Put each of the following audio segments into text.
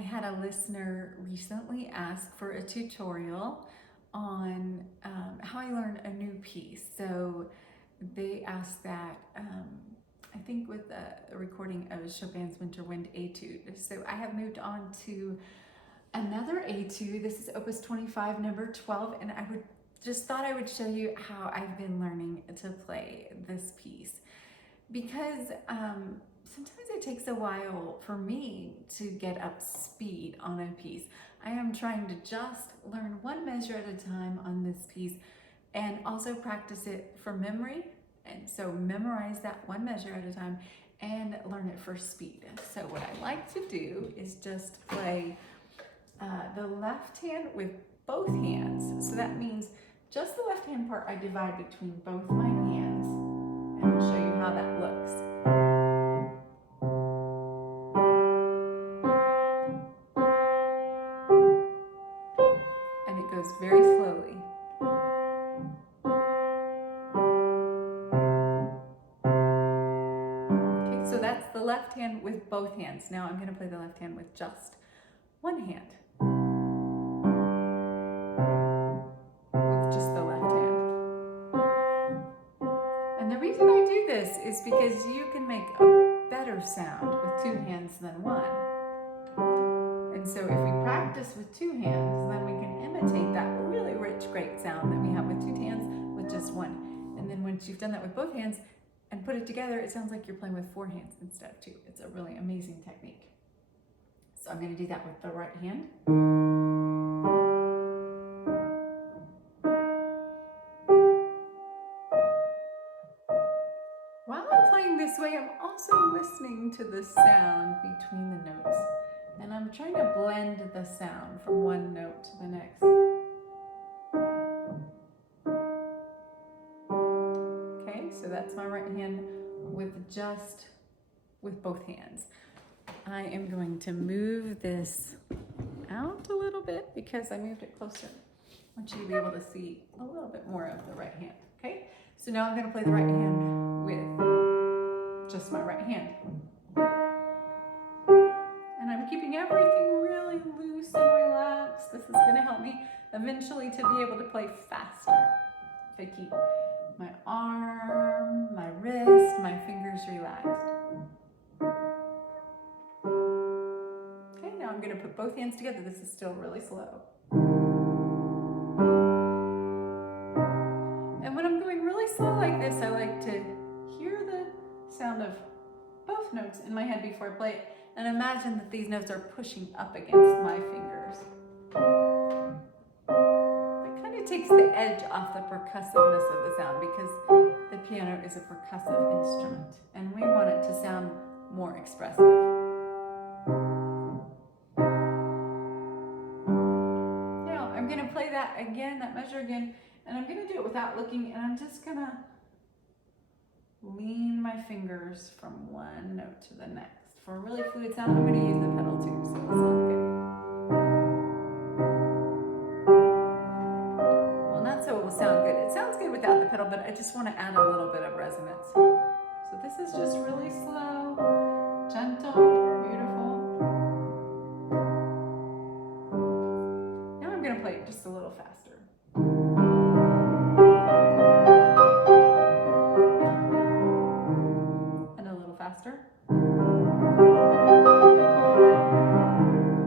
had a listener recently ask for a tutorial on how I learn a new piece. So they asked that, I think with a recording of Chopin's Winter Wind Etude. So I have moved on to another etude. This is Opus 25, number 12, and I just thought I would show you how I've been learning to play this piece, because sometimes it takes a while for me to get up speed on a piece. I am trying to just learn one measure at a time on this piece and also practice it from memory. And so memorize that one measure at a time and learn it for speed. So what I like to do is just play the left hand with both hands. So that means just the left hand part I divide between both my hands, and I'll show you how that looks. And it goes very slowly. Okay, so that's the left hand with both hands. Now I'm going to play the left hand with just one hand. With just the left hand. And the reason I do this is because you can make a better sound with two hands than one. And so if we practice with two hands, then we can imitate that really rich, great sound that we have with two hands with just one. And then once you've done that with both hands and put it together, it sounds like you're playing with four hands instead of two. It's a really amazing technique. So I'm going to do that with the right hand. While I'm playing this way, I'm also listening to the sound between the notes. And I'm trying to blend the sound from one note to the next. Okay, so that's my right hand with both hands. I am going to move this out a little bit because I moved it closer. I want you to be able to see a little bit more of the right hand. Okay, so now I'm going to play the right hand with just my right hand. And I'm keeping everything really loose and relaxed. This is going to help me eventually to be able to play faster. If I keep my arm, my wrist, my fingers relaxed. Okay, now I'm going to put both hands together. This is still really slow. And when I'm going really slow like this, I like to hear the sound of both notes in my head before I play it, and imagine that these notes are pushing up against my fingers. That kind of takes the edge off the percussiveness of the sound, because the piano is a percussive instrument and we want it to sound more expressive. Now I'm going to play that again, that measure again, and I'm going to do it without looking, and I'm just going to lean my fingers from one note to the next. For a really fluid sound, I'm going to use the pedal too, so it'll sound good. Well, not so it will sound good. It sounds good without the pedal, but I just want to add a little bit of resonance. So this is just really slow, gentle, beautiful. Now I'm going to play it just a little faster. And a little faster.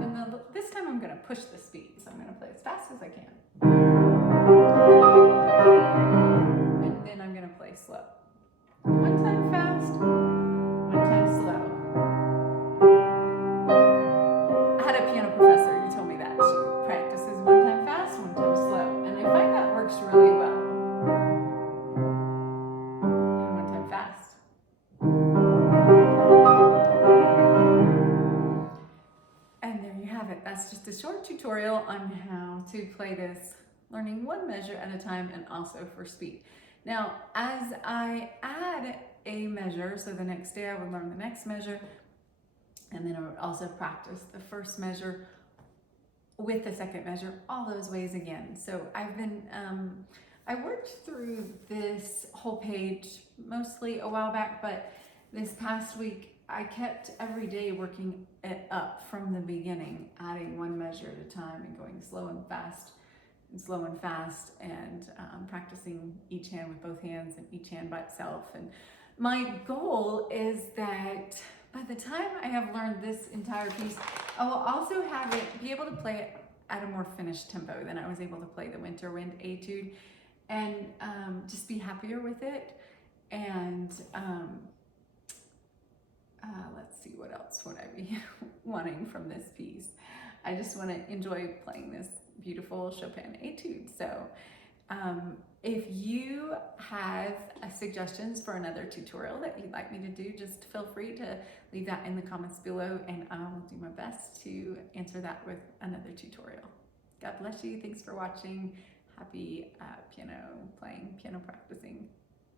And then this time I'm going to push the speed, so I'm going to play as fast as I can. And then I'm going to play slow. One time fast, one time slow. I had a piano professor who told me that. She practices one time fast, one time slow. And I find that works really well. And one time fast. And there you have it. That's just a short tutorial on how to play this, learning one measure at a time and also for speed. Now, as I add a measure, so the next day I would learn the next measure, and then I would also practice the first measure with the second measure, all those ways again. So I've been, I worked through this whole page mostly a while back, but this past week I kept every day working it up from the beginning, adding one measure at a time and going slow and fast and slow and fast, and practicing each hand with both hands and each hand by itself. And my goal is that by the time I have learned this entire piece, I will also have it be able to play it at a more finished tempo than I was able to play the Winter Wind Etude, and just be happier with it. And let's see, what else would I be wanting from this piece? I just want to enjoy playing this beautiful Chopin etude. So if you have suggestions for another tutorial that you'd like me to do, just feel free to leave that in the comments below, and I will do my best to answer that with another tutorial. God bless you. Thanks for watching. Happy piano playing, piano practicing.